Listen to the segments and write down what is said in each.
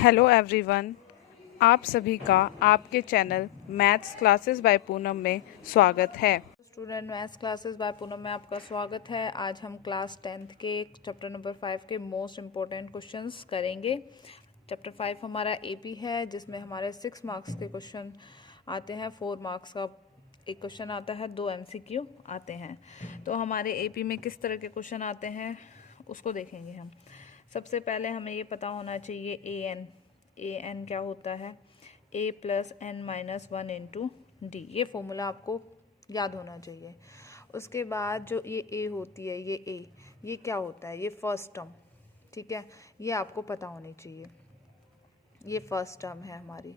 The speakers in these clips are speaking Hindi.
हेलो एवरीवन, आप सभी का आपके channel maths classes bye Poonam में स्वागत है। Student, maths classes bye Poonam में आपका स्वागत है। आज हम क्लास 10th के चैप्टर नंबर 5 के मोस्ट इम्पोर्टेंट क्वेश्चंस करेंगे। चैप्टर 5 हमारा एपी है, जिसमें हमारे 6 मार्क्स के क्वेश्चन आते हैं, 4 मार्क्स का एक क्वेश्चन आता है, 2 एमसीक्यू आते हैं। तो हमारे एपी में किस तरह के क्वेश्चन आते हैं उसको देखेंगे हम। सबसे पहले हमें ये पता होना चाहिए ए एन क्या होता है, A plus N minus one into D. ये फॉर्मूला आपको याद होना चाहिए। उसके बाद जो ये ए होती है, ये क्या होता है, ये फर्स्ट टर्म, ठीक है, ये आपको पता होनी चाहिए। ये फर्स्ट टर्म है हमारी,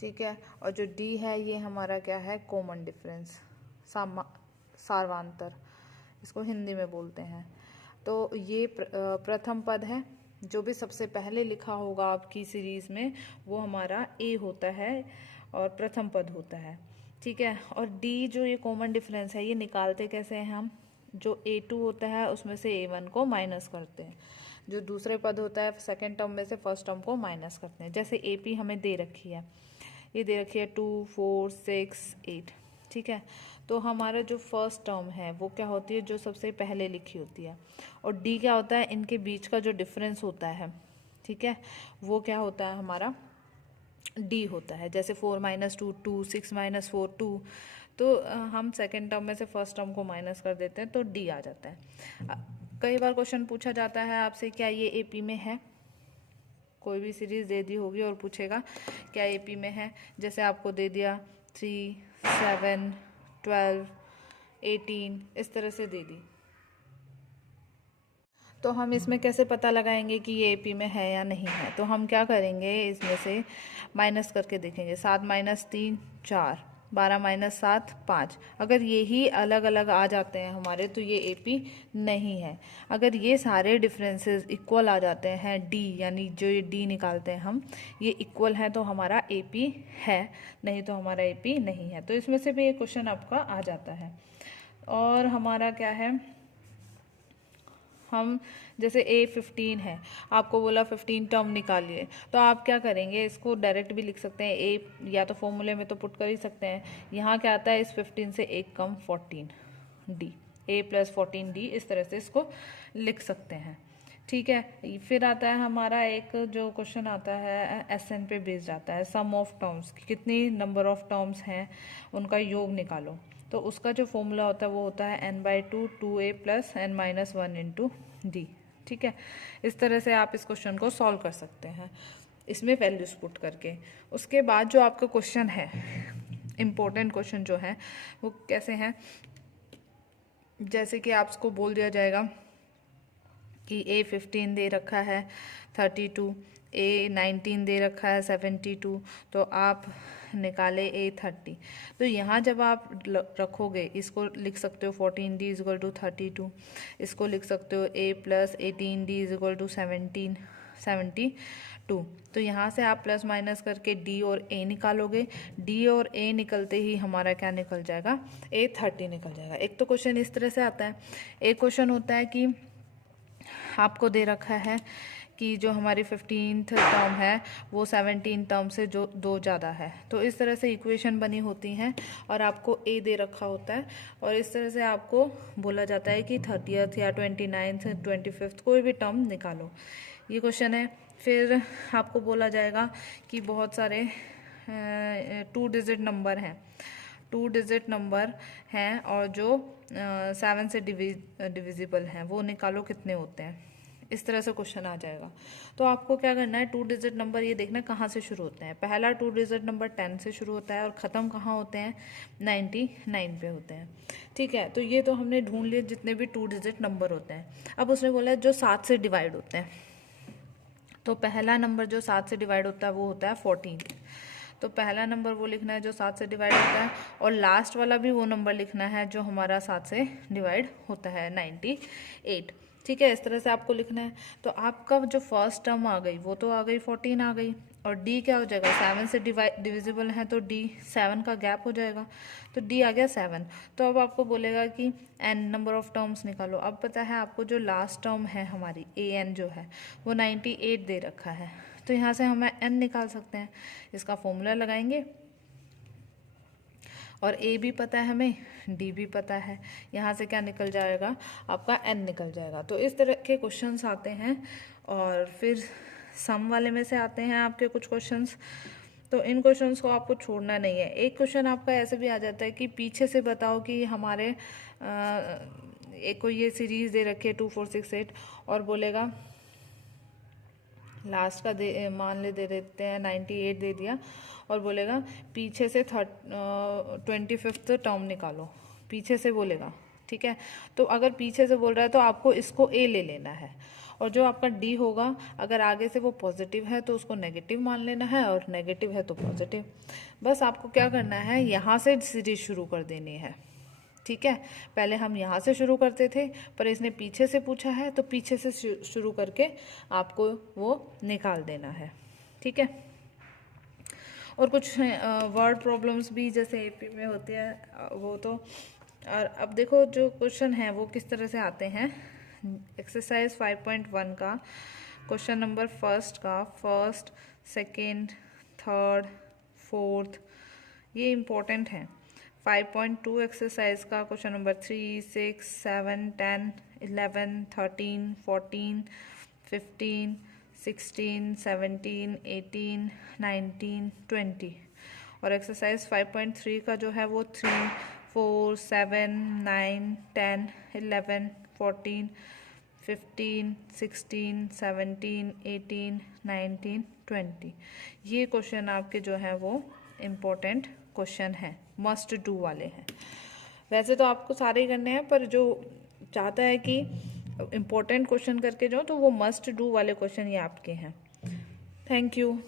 ठीक है। और जो डी है ये हमारा क्या है, कॉमन डिफरेंस, सार्वांतर, इसको हिंदी में बोलते हैं। तो ये प्रथम पद है, जो भी सबसे पहले लिखा होगा आपकी सीरीज में वो हमारा ए होता है और प्रथम पद होता है, ठीक है। और डी जो ये कॉमन डिफरेंस है, ये निकालते कैसे हैं हम, जो A2 होता है उसमें से A1 को माइनस करते हैं, जो दूसरे पद होता है सेकेंड टर्म में से फर्स्ट टर्म को माइनस करते हैं। जैसे AP हमें दे रखी है, ये दे रखी है 2, 4, 6, 8, ठीक है। तो हमारा जो फर्स्ट टर्म है वो क्या होती है, जो सबसे पहले लिखी होती है। और डी क्या होता है, इनके बीच का जो डिफरेंस होता है, ठीक है, वो क्या होता है, हमारा डी होता है। जैसे 4 माइनस 2 2, 6 माइनस 4 2, तो हम सेकेंड टर्म में से फर्स्ट टर्म को माइनस कर देते हैं तो डी आ जाता है। कई बार क्वेश्चन पूछा जाता है आपसे, क्या ये एपी में है, कोई भी सीरीज दे दी होगी और पूछेगा क्या एपी में है। जैसे आपको दे दिया 3, 7, 12, 18, इस तरह से दे दी, तो हम इसमें कैसे पता लगाएंगे कि ये एपी में है या नहीं है। तो हम क्या करेंगे, इसमें से माइनस करके देखेंगे। 7 माइनस 3 4, 12 माइनस 7 5। अगर यही अलग अलग आ जाते हैं हमारे तो ये एपी नहीं है। अगर ये सारे डिफरेंसेस इक्वल आ जाते हैं, डी यानी जो ये डी निकालते हैं हम, ये इक्वल है तो हमारा एपी है, नहीं तो हमारा एपी नहीं है। तो इसमें से भी ये क्वेश्चन आपका आ जाता है। और हमारा क्या है, हम जैसे A15 है, आपको बोला 15 टर्म निकालिए, तो आप क्या करेंगे, इसको डायरेक्ट भी लिख सकते हैं, ए या तो फॉर्मूले में तो पुट कर ही सकते हैं। यहाँ क्या आता है, इस 15 से एक कम 14 डी, A प्लस 14 डी, इस तरह से इसको लिख सकते हैं, ठीक है। फिर आता है हमारा एक जो क्वेश्चन आता है SN पे बेस्ड आता है, सम ऑफ टर्म्स, कितनी नंबर ऑफ टर्म्स हैं उनका योग निकालो। तो उसका जो फॉर्मूला होता है वो होता है n/2 2a plus n minus 1 into D, ठीक है। इस तरह से आप इस क्वेश्चन को सॉल्व कर सकते हैं, इसमें वैल्यूज पुट करके। उसके बाद जो आपका क्वेश्चन है, इम्पोर्टेंट क्वेश्चन जो है वो कैसे हैं, जैसे कि आपको बोल दिया जाएगा कि A15 दे रखा है 32, A19 दे रखा है 72, तो आप निकाले A30। तो यहाँ जब आप रखोगे, इसको लिख सकते हो 14D इजक्वल टू 32, इसको लिख सकते हो A plus 18D equal to 72। तो यहाँ से आप प्लस माइनस करके D और A निकालोगे, D और A निकलते ही हमारा क्या निकल जाएगा, A30 निकल जाएगा। एक तो क्वेश्चन इस तरह से आता है। एक क्वेश्चन होता है कि आपको दे रखा है कि जो हमारी 15th टर्म है वो 17 टर्म से जो 2 ज़्यादा है, तो इस तरह से इक्वेशन बनी होती हैं और आपको ए दे रखा होता है, और इस तरह से आपको बोला जाता है कि 30th या 29th 25th कोई भी टर्म निकालो, ये क्वेश्चन है। फिर आपको बोला जाएगा कि बहुत सारे 2 डिजिट नंबर हैं, 2 डिजिट नंबर हैं और जो 7 से डिविजिबल हैं, वो निकालो कितने होते हैं। इस तरह से क्वेश्चन आ जाएगा। तो आपको क्या करना है, 2 डिजिट नंबर ये देखना कहाँ से शुरू होते हैं। पहला 2 डिजिट नंबर 10 से शुरू होता है और ख़त्म कहाँ होते हैं, 99 पे होते हैं, ठीक है। तो ये तो हमने ढूंढ लिए जितने भी 2 डिजिट नंबर होते हैं। अब उसने बोला है जो 7 से डिवाइड होते हैं, तो पहला नंबर जो 7 से डिवाइड होता है वो होता है 14। तो पहला नंबर वो लिखना है जो 7 से डिवाइड होता है, और लास्ट वाला भी वो नंबर लिखना है जो हमारा 7 से डिवाइड होता है, 98, ठीक है। इस तरह से आपको लिखना है। तो आपका जो फर्स्ट टर्म आ गई वो तो आ गई 14 आ गई, और डी क्या हो जाएगा, 7 से डिविजिबल है तो डी 7 का गैप हो जाएगा, तो डी आ गया 7। तो अब आपको बोलेगा कि एन नंबर ऑफ टर्म्स निकालो। अब पता है आपको जो लास्ट टर्म है हमारी ए एन जो है वो 98 दे रखा है, तो यहाँ से हमें n निकाल सकते हैं, इसका फॉर्मूला लगाएंगे और a भी पता है हमें, d भी पता है, यहाँ से क्या निकल जाएगा, आपका n निकल जाएगा। तो इस तरह के क्वेश्चंस आते हैं। और फिर सम वाले में से आते हैं आपके कुछ क्वेश्चंस, तो इन क्वेश्चंस को आपको छोड़ना नहीं है। एक क्वेश्चन आपका ऐसे भी आ जाता है कि पीछे से बताओ कि हमारे एक को ये सीरीज़ दे रखी है 2 4 6 8 और बोलेगा लास्ट का मान ले दे देते हैं 98 दे दिया और बोलेगा पीछे से 25th टर्म निकालो, पीछे से बोलेगा, ठीक है। तो अगर पीछे से बोल रहा है तो आपको इसको ए ले लेना है, और जो आपका डी होगा अगर आगे से वो पॉजिटिव है तो उसको नेगेटिव मान लेना है, और नेगेटिव है तो पॉजिटिव। बस आपको क्या करना है, यहाँ से सीरीज शुरू कर देनी है, ठीक है। पहले हम यहाँ से शुरू करते थे पर इसने पीछे से पूछा है तो पीछे से शुरू करके आपको वो निकाल देना है, ठीक है। और कुछ वर्ड प्रॉब्लम्स भी जैसे एपी में होती है वो तो। और अब देखो जो क्वेश्चन है वो किस तरह से आते हैं। एक्सरसाइज 5.1 का क्वेश्चन नंबर फर्स्ट का फर्स्ट, सेकेंड, थर्ड, फोर्थ, ये इम्पोर्टेंट है। 5.2 एक्सरसाइज का क्वेश्चन नंबर 3, 6, 7, 10, 11, 13, 14, 15, 16, 17, 18, 19, 20। और एक्सरसाइज 5.3 का जो है वो 3, 4, 7, 9, 10, 11, 14, 15, 16, 17, 18, 19, 20। ये क्वेश्चन आपके जो है वो इम्पोर्टेंट क्वेश्चन है, मस्ट डू वाले हैं। वैसे तो आपको सारे ही करने हैं पर जो चाहता है कि इम्पोर्टेंट क्वेश्चन करके जाओ तो वो मस्ट डू वाले क्वेश्चन ये आपके हैं। Thank you.